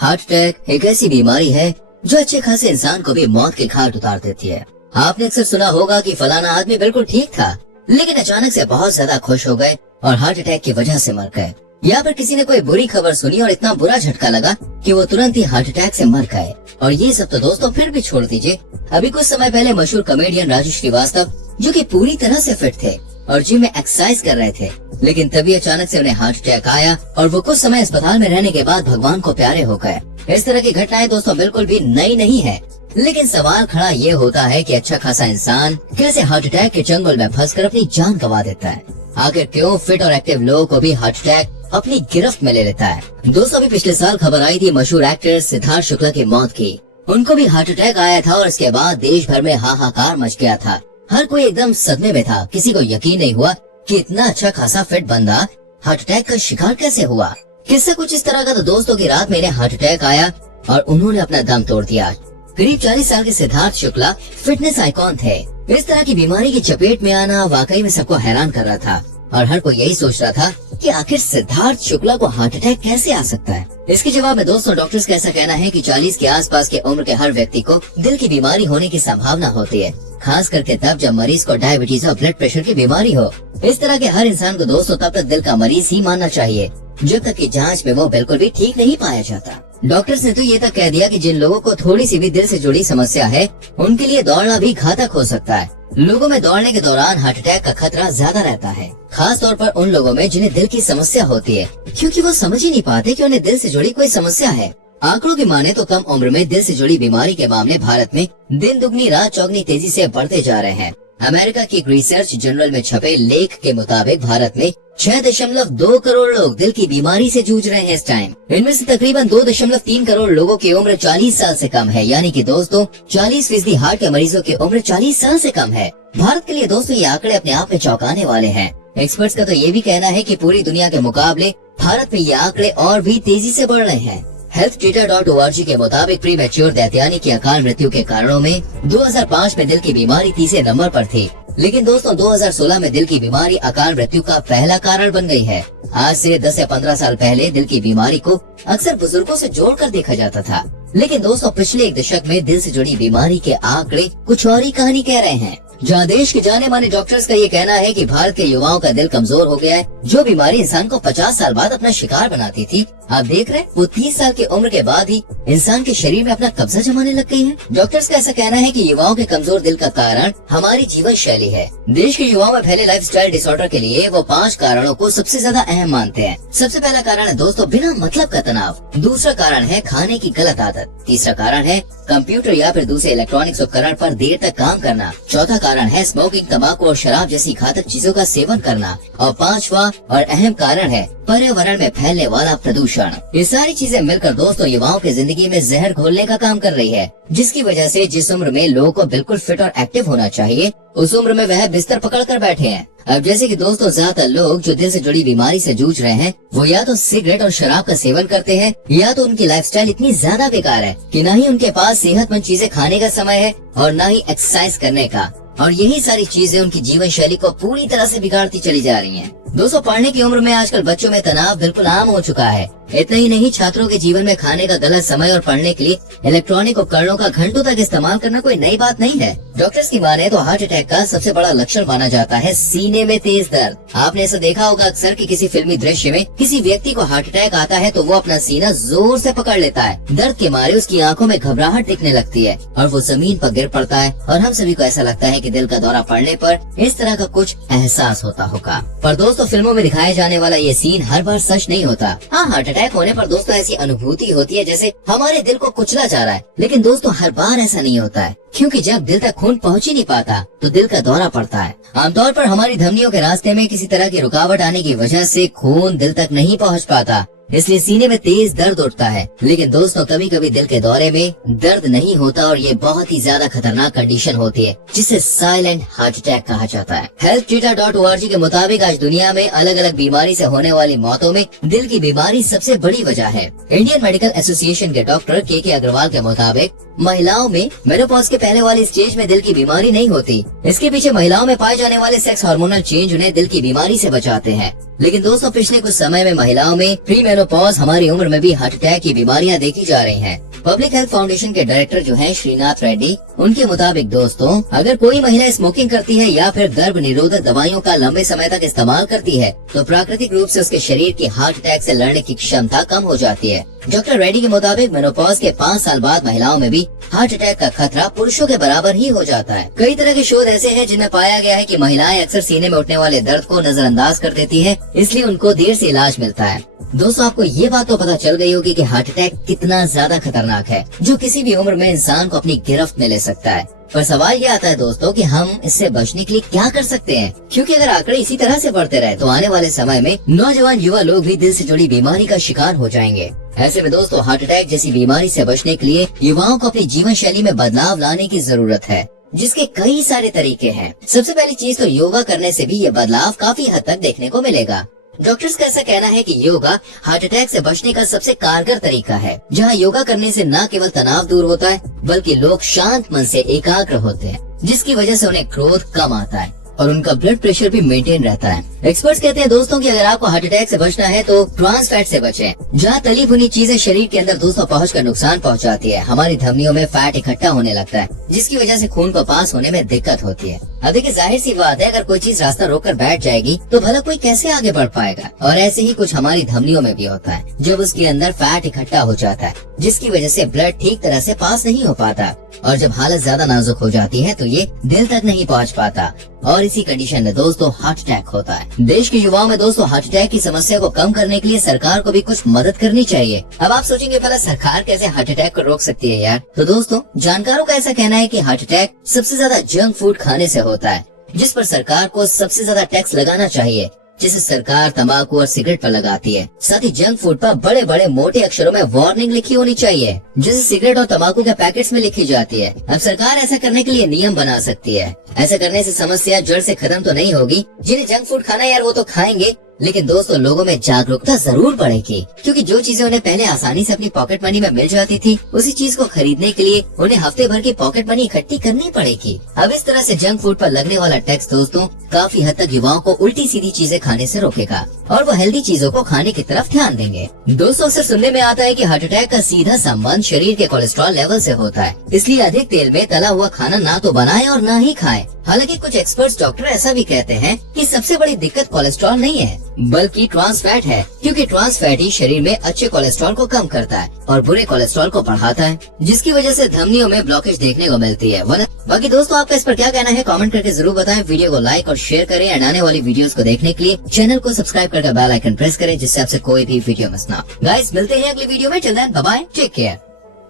Heart attack एक ऐसी बीमारी है जो अच्छे खासे इंसान को भी मौत के घाट उतार देती है। आपने अक्सर सुना होगा कि फलाना आदमी बिल्कुल ठीक था, लेकिन अचानक से बहुत ज्यादा खुश हो गए और हार्ट अटैक की वजह से मर गए। या फिर किसी ने कोई बुरी खबर सुनी और इतना बुरा झटका लगा कि वो तुरंत ही हार्ट अटैक से मर गए। और ये सब तो दोस्तों फिर भी छोड़ दीजिए, अभी कुछ समय पहले मशहूर कॉमेडियन राजू श्रीवास्तव जो कि पूरी तरह से फिट थे और जिम में एक्सरसाइज कर रहे थे, लेकिन तभी अचानक से उन्हें हार्ट अटैक आया और वो कुछ समय अस्पताल में रहने के बाद भगवान को प्यारे हो गए। इस तरह की घटनाएं दोस्तों बिल्कुल भी नई नहीं है, लेकिन सवाल खड़ा ये होता है कि अच्छा खासा इंसान कैसे हार्ट अटैक के चंगुल में फंसकर अपनी जान गंवा देता है। आखिर क्यों फिट और एक्टिव लोगों को भी हार्ट अटैक अपनी गिरफ्त में ले लेता है। दोस्तों अभी पिछले साल खबर आई थी मशहूर एक्टर सिद्धार्थ शुक्ला की मौत की। उनको भी हार्ट अटैक आया था और इसके बाद देश भर में हाहाकार मच गया था। हर कोई एकदम सदमे में था, किसी को यकीन नहीं हुआ कि इतना अच्छा खासा फिट बंदा हार्ट अटैक का शिकार कैसे हुआ। किस्सा कुछ इस तरह का तो दोस्तों की रात में इन्हें हार्ट अटैक आया और उन्होंने अपना दम तोड़ दिया। करीब 40 साल के सिद्धार्थ शुक्ला फिटनेस आइकॉन थे। इस तरह की बीमारी की चपेट में आना वाकई में सबको हैरान कर रहा था और हर कोई यही सोच रहा था कि आखिर सिद्धार्थ शुक्ला को हार्ट अटैक कैसे आ सकता है। इसके जवाब में दोस्तों डॉक्टर्स का ऐसा कहना है कि 40 के आसपास के उम्र के हर व्यक्ति को दिल की बीमारी होने की संभावना होती है, खास करके तब जब मरीज को डायबिटीज और ब्लड प्रेशर की बीमारी हो। इस तरह के हर इंसान को दोस्तों तब तक दिल का मरीज ही मानना चाहिए जब तक कि जांच में वो बिल्कुल भी ठीक नहीं पाया जाता। डॉक्टर्स ने तो ये तक कह दिया कि जिन लोगों को थोड़ी सी भी दिल से जुड़ी समस्या है उनके लिए दौड़ना भी घातक हो सकता है। लोगों में दौड़ने के दौरान हार्ट अटैक का खतरा ज्यादा रहता है, खास तौर पर उन लोगों में जिन्हें दिल की समस्या होती है, क्योंकि वो समझ ही नहीं पाते कि उन्हें दिल से जुड़ी कोई समस्या है। आंकड़ों की माने तो कम उम्र में दिल से जुड़ी बीमारी के मामले भारत में दिन दुगनी रात चौगनी तेजी से बढ़ते जा रहे हैं। अमेरिका की एक रिसर्च जर्नल में छपे लेख के मुताबिक भारत में 6.2 करोड़ लोग दिल की बीमारी से जूझ रहे हैं इस टाइम। इनमें से तकरीबन 2.3 करोड़ लोगों की उम्र 40 साल से कम है, यानी कि दोस्तों 40% हार्ट के मरीजों की उम्र 40 साल से कम है। भारत के लिए दोस्तों ये आंकड़े अपने आप में चौंकाने वाले हैं। एक्सपर्ट्स का तो ये भी कहना है कि पूरी दुनिया के मुकाबले भारत में ये आंकड़े और भी तेजी से बढ़ रहे हैं। healthdata.org के मुताबिक प्री मैच्योर दैत्यानी की अकाल मृत्यु के कारणों में 2005 में दिल की बीमारी तीसरे नंबर पर थी, लेकिन दोस्तों 2016 में दिल की बीमारी अकाल मृत्यु का पहला कारण बन गई है। आज से 10 या 15 साल पहले दिल की बीमारी को अक्सर बुजुर्गों से जोड़कर देखा जाता था, लेकिन दोस्तों पिछले एक दशक में दिल से जुड़ी बीमारी के आंकड़े कुछ और ही कहानी कह रहे हैं। जहाँ देश के जाने माने डॉक्टर्स का ये कहना है कि भारत के युवाओं का दिल कमजोर हो गया है। जो बीमारी इंसान को 50 साल बाद अपना शिकार बनाती थी, आप देख रहे हैं वो 30 साल की उम्र के बाद ही इंसान के शरीर में अपना कब्जा जमाने लग गई है। डॉक्टर्स का ऐसा कहना है कि युवाओं के कमजोर दिल का कारण हमारी जीवन शैली है। देश के युवाओं में फैले लाइफस्टाइल डिसऑर्डर के लिए वो 5 कारणों को सबसे ज्यादा अहम मानते हैं। सबसे पहला कारण है दोस्तों बिना मतलब का तनाव। दूसरा कारण है खाने की गलत आदत। तीसरा कारण है कंप्यूटर या फिर दूसरे इलेक्ट्रॉनिक्स उपकरण पर देर तक काम करना। चौथा कारण है स्मोकिंग, तंबाकू और शराब जैसी घातक चीजों का सेवन करना। और पांचवा और अहम कारण है पर्यावरण में फैलने वाला प्रदूषण। ये सारी चीजें मिलकर दोस्तों युवाओं की जिंदगी में जहर घोलने का काम कर रही है, जिसकी वजह से जिस उम्र में लोगों को बिल्कुल फिट और एक्टिव होना चाहिए उस उम्र में वह बिस्तर पकड़ कर बैठे हैं। अब जैसे कि दोस्तों ज्यादातर लोग जो दिल से जुड़ी बीमारी से जूझ रहे हैं वो या तो सिगरेट और शराब का सेवन करते हैं, या तो उनकी लाइफस्टाइल इतनी ज्यादा बेकार है कि न ही उनके पास सेहतमंद चीजें खाने का समय है और न ही एक्सरसाइज करने का। और यही सारी चीजें उनकी जीवन शैली को पूरी तरह से बिगाड़ती चली जा रही हैं। दोस्तों पढ़ने की उम्र में आजकल बच्चों में तनाव बिल्कुल आम हो चुका है। इतना ही नहीं, छात्रों के जीवन में खाने का गलत समय और पढ़ने के लिए इलेक्ट्रॉनिक उपकरणों का घंटों तक इस्तेमाल करना कोई नई बात नहीं है। डॉक्टर्स की माने तो हार्ट अटैक का सबसे बड़ा लक्षण माना जाता है सीने में तेज दर्द। आपने ऐसा देखा होगा अक्सर कि किसी फिल्मी दृश्य में किसी व्यक्ति को हार्ट अटैक आता है तो वो अपना सीना जोर से पकड़ लेता है। दर्द के मारे उसकी आंखों में घबराहट दिखने लगती है और वो जमीन पर गिर पड़ता है। और हम सभी को ऐसा लगता है कि दिल का दौरा पड़ने पर इस तरह का कुछ एहसास होता होगा। पर दोस्तों फिल्मों में दिखाया जाने वाला ये सीन हर बार सच नहीं होता। हाँ, हार्ट अटैक होने पर दोस्तों ऐसी अनुभूति होती है जैसे हमारे दिल को कुचला जा रहा है, लेकिन दोस्तों हर बार ऐसा नहीं होता है, क्योंकि जब दिल तक खून पहुंच ही नहीं पाता तो दिल का दौरा पड़ता है। आमतौर पर हमारी धमनियों के रास्ते में किसी तरह की रुकावट आने की वजह से खून दिल तक नहीं पहुंच पाता, इसलिए सीने में तेज दर्द उठता है। लेकिन दोस्तों कभी कभी दिल के दौरे में दर्द नहीं होता और ये बहुत ही ज्यादा खतरनाक कंडीशन होती है जिसे साइलेंट हार्ट अटैक कहा जाता है। healthdata.org के मुताबिक आज दुनिया में अलग अलग बीमारी से होने वाली मौतों में दिल की बीमारी सबसे बड़ी वजह है। इंडियन मेडिकल एसोसिएशन के डॉक्टर के अग्रवाल के मुताबिक महिलाओं में मेनोपॉज के पहले वाली स्टेज में दिल की बीमारी नहीं होती। इसके पीछे महिलाओं में पाए जाने वाले सेक्स हार्मोनल चेंज उन्हें दिल की बीमारी से बचाते हैं। लेकिन दोस्तों पिछले कुछ समय में महिलाओं में प्री मेनोपॉज हमारी उम्र में भी हार्ट अटैक की बीमारियां देखी जा रही हैं। पब्लिक हेल्थ फाउंडेशन के डायरेक्टर जो हैं श्रीनाथ रेड्डी, उनके मुताबिक दोस्तों अगर कोई महिला स्मोकिंग करती है या फिर गर्भ निरोधक दवाइयों का लंबे समय तक इस्तेमाल करती है तो प्राकृतिक रूप से उसके शरीर की हार्ट अटैक से लड़ने की क्षमता कम हो जाती है। डॉक्टर रेड्डी के मुताबिक मेनोपॉज के 5 साल बाद महिलाओं में भी हार्ट अटैक का खतरा पुरुषों के बराबर ही हो जाता है। कई तरह के शोध ऐसे हैं जिनमें पाया गया है कि महिलाएं अक्सर सीने में उठने वाले दर्द को नजरअंदाज कर देती हैं, इसलिए उनको देर से इलाज मिलता है। दोस्तों आपको ये बात तो पता चल गई होगी कि हार्ट अटैक कितना ज्यादा खतरनाक है, जो किसी भी उम्र में इंसान को अपनी गिरफ्त में ले सकता है। पर सवाल ये आता है दोस्तों कि हम इससे बचने के लिए क्या कर सकते हैं, क्योंकि अगर आंकड़े इसी तरह से बढ़ते रहे तो आने वाले समय में नौजवान युवा लोग भी दिल से जुड़ी बीमारी का शिकार हो जाएंगे। ऐसे में दोस्तों हार्ट अटैक जैसी बीमारी से बचने के लिए युवाओं को अपनी जीवन शैली में बदलाव लाने की जरूरत है, जिसके कई सारे तरीके हैं। सबसे पहली चीज तो योगा करने से भी ये बदलाव काफी हद तक देखने को मिलेगा। डॉक्टर्स का ऐसा कहना है कि योगा हार्ट अटैक से बचने का सबसे कारगर तरीका है, जहां योगा करने से न केवल तनाव दूर होता है बल्कि लोग शांत मन से एकाग्र होते हैं, जिसकी वजह से उन्हें क्रोध कम आता है और उनका ब्लड प्रेशर भी मेंटेन रहता है। एक्सपर्ट्स कहते हैं दोस्तों कि अगर आपको हार्ट अटैक से बचना है तो ट्रांस फैट से बचें, जहां तली भुनी चीजें शरीर के अंदर दोस्तों पहुंचकर नुकसान पहुंचाती है। हमारी धमनियों में फैट इकट्ठा होने लगता है, जिसकी वजह से खून को पास होने में दिक्कत होती है। अब देखिए जाहिर सी बात है, अगर कोई चीज रास्ता रोककर बैठ जाएगी तो भला कोई कैसे आगे बढ़ पाएगा। और ऐसे ही कुछ हमारी धमनियों में भी होता है, जब उसके अंदर फैट इकट्ठा हो जाता है, जिसकी वजह से ब्लड ठीक तरह से पास नहीं हो पाता और जब हालत ज्यादा नाजुक हो जाती है तो ये दिल तक नहीं पहुंच पाता और इसी कंडीशन में दोस्तों हार्ट अटैक होता है। देश के युवाओं में दोस्तों हार्ट अटैक की समस्या को कम करने के लिए सरकार को भी कुछ मदद करनी चाहिए। अब आप सोचेंगे भला सरकार कैसे हार्ट अटैक को रोक सकती है यार, तो दोस्तों जानकारों का ऐसा कहना है कि हार्ट अटैक सबसे ज्यादा जंक फूड खाने से होता है, जिस पर सरकार को सबसे ज्यादा टैक्स लगाना चाहिए, जिसे सरकार तंबाकू और सिगरेट पर लगाती है। साथ ही जंक फूड पर बड़े बड़े मोटे अक्षरों में वार्निंग लिखी होनी चाहिए, जिसे सिगरेट और तंबाकू के पैकेट्स में लिखी जाती है। अब सरकार ऐसा करने के लिए नियम बना सकती है। ऐसा करने से समस्या जड़ से खत्म तो नहीं होगी, जिन्हें जंक फूड खाना यार वो तो खाएंगे, लेकिन दोस्तों लोगों में जागरूकता जरूर बढ़ेगी, क्योंकि जो चीजें उन्हें पहले आसानी से अपनी पॉकेट मनी में मिल जाती थी, उसी चीज को खरीदने के लिए उन्हें हफ्ते भर की पॉकेट मनी इकट्ठी करनी पड़ेगी। अब इस तरह से जंक फूड पर लगने वाला टैक्स दोस्तों काफी हद तक युवाओं को उल्टी सीधी चीजें खाने से रोकेगा और वो हेल्दी चीजों को खाने की तरफ ध्यान देंगे। दोस्तों अक्सर सुनने में आता है कि हार्ट अटैक का सीधा संबंध शरीर के कोलेस्ट्रॉल लेवल से होता है, इसलिए अधिक तेल में तला हुआ खाना ना तो बनाएं और ना ही खाएं। हालांकि कुछ एक्सपर्ट्स डॉक्टर ऐसा भी कहते हैं कि सबसे बड़ी दिक्कत कोलेस्ट्रॉल नहीं है बल्कि ट्रांस फैट है, क्योंकि ट्रांस फैट ही शरीर में अच्छे कोलेस्ट्रॉल को कम करता है और बुरे कोलेस्ट्रॉल को बढ़ाता है, जिसकी वजह से धमनियों में ब्लॉकेज देखने को मिलती है। बाकी दोस्तों आपका इस पर क्या कहना है कमेंट करके जरूर बताएं। वीडियो को लाइक और शेयर करें और आने वाली वीडियोस को देखने के लिए चैनल को सब्सक्राइब करके बेल आइकन प्रेस करें, जिससे आपसे कोई भी वीडियो मिस ना हो। गाइस मिलते हैं अगली वीडियो में, till then bye bye, take care.